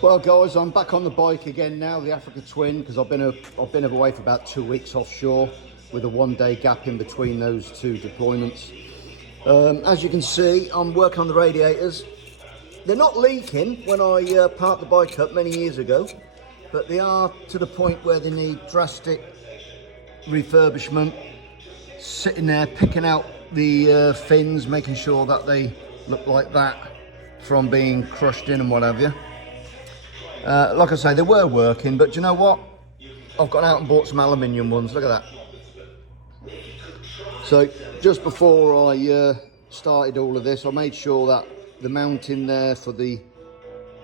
Well guys, I'm back on the bike again now, the Africa Twin, because I've been away for about 2 weeks offshore with a 1-day gap in between those two deployments. As you can see, I'm working on the radiators. They're not leaking when I parked the bike up many years ago, but they are to the point where they need drastic refurbishment. Sitting there picking out the fins, making sure that they look like that from being crushed in and what have you. Like I say, they were working, but do you know what? I've gone out and bought some aluminium ones. Look at that. So just before I started all of this, I made sure that the mounting there for the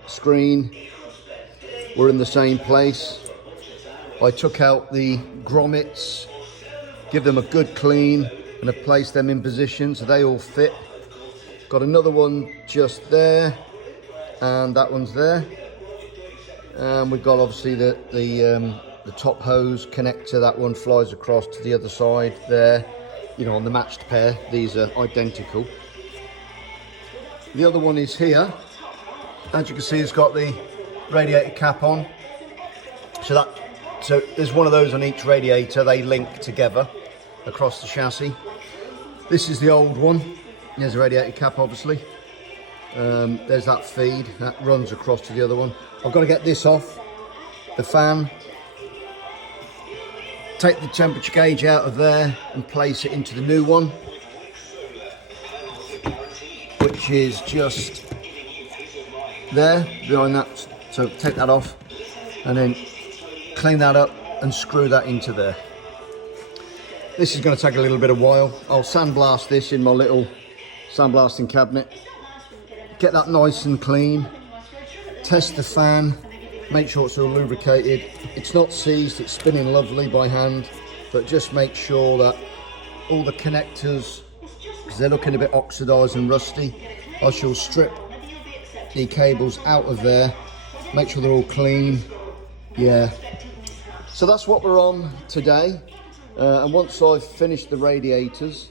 screen were in the same place. I took out the grommets, give them a good clean, and I placed them in position so they all fit. Got another one just there, and that one's there. We've got obviously the top hose connector. That one flies across to the other side there, you know, on the matched pair. These are identical. The other one is here. As you can see, it's got the radiator cap on. So there's one of those on each radiator. They link together across the chassis. This is the old one. There's a radiator cap, obviously. There's that feed that runs across to the other one. I've got to get this off the fan, take the temperature gauge out of there and place it into the new one, which is just there behind that. So take that off and then clean that up and screw that into there. This is going to take a little bit of while. I'll sandblast this in my little sandblasting cabinet, get that nice and clean, test the fan, make sure it's all lubricated. It's not seized, it's spinning lovely by hand, but just make sure that all the connectors, because they're looking a bit oxidized and rusty, I shall strip the cables out of there, make sure they're all clean. Yeah, so that's what we're on today. And once I've finished the radiators,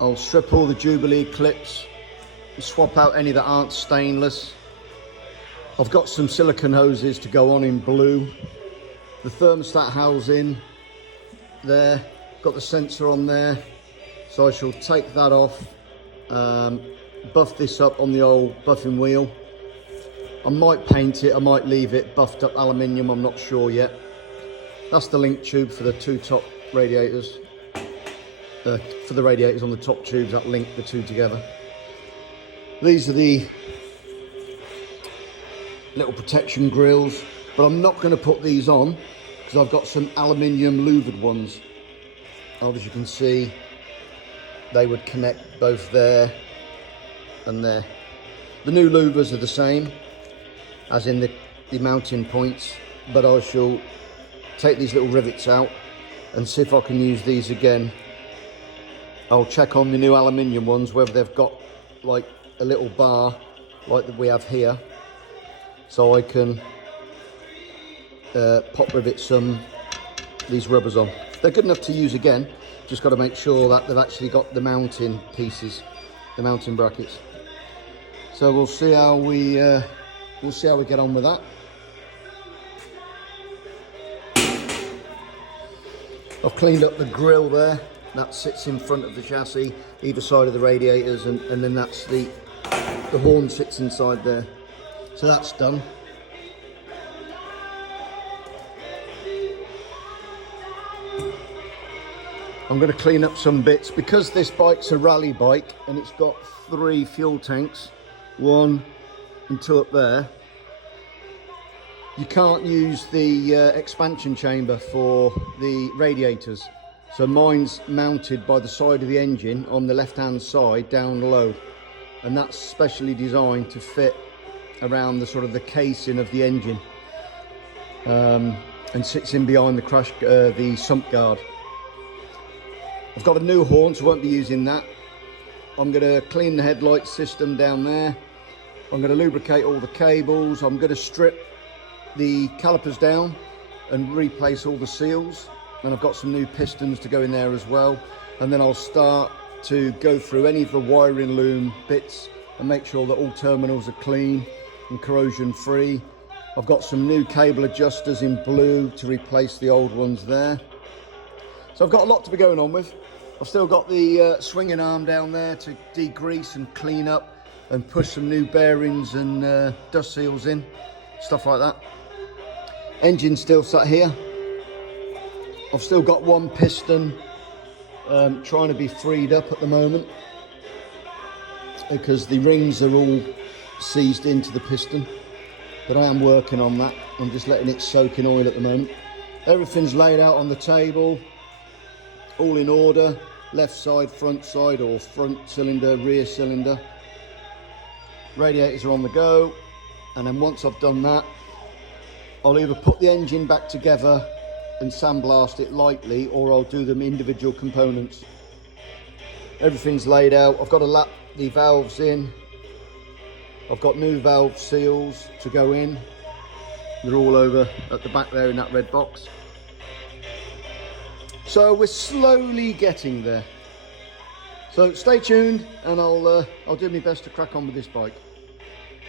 I'll strip all the Jubilee clips, swap out any that aren't stainless. I've got some silicone hoses to go on in blue. The thermostat housing there, got the sensor on there. So I shall take that off, buff this up on the old buffing wheel. I might paint it, I might leave it buffed up aluminium, I'm not sure yet. That's the link tube for the two top radiators. For the radiators on the top tubes that link the two together. These are the little protection grills, but I'm not going to put these on because I've got some aluminium louvered ones. As you can see, they would connect both there and there. The new louvers are the same as in the mounting points, but I shall take these little rivets out and see if I can use these again. I'll check on the new aluminium ones whether they've got like a little bar like that we have here, so I can pop rivet these rubbers on. They're good enough to use again, just got to make sure that they've actually got the mounting pieces, the mounting brackets. So we'll see how we get on with that. I've cleaned up the grill there. That sits in front of the chassis, either side of the radiators, and then that's the horn sits inside there. So that's done. I'm going to clean up some bits because this bike's a rally bike and it's got 3 fuel tanks, 1 and 2 up there. You can't use the expansion chamber for the radiators. So mine's mounted by the side of the engine on the left hand side down low, and that's specially designed to fit around the sort of the casing of the engine, and sits in behind the sump guard. I've got a new horn, so I won't be using that. I'm going to clean the headlight system down there. I'm going to lubricate all the cables. I'm going to strip the calipers down and replace all the seals. And I've got some new pistons to go in there as well. And then I'll start to go through any of the wiring loom bits and make sure that all terminals are clean and corrosion free. I've got some new cable adjusters in blue to replace the old ones there. So I've got a lot to be going on with. I've still got the swinging arm down there to degrease and clean up and push some new bearings and dust seals in, stuff like that. Engine still sat here. I've still got one piston trying to be freed up at the moment because the rings are all seized into the piston, but I am working on that. I'm just letting it soak in oil at the moment. Everything's laid out on the table, all in order, left side, front side, or front cylinder, rear cylinder. Radiators are on the go, and then once I've done that, I'll either put the engine back together and sandblast it lightly, or I'll do them individual components. Everything's laid out. I've got to lap the valves in. I've got new valve seals to go in. They're all over at the back there in that red box. So we're slowly getting there. So stay tuned, and I'll do my best to crack on with this bike.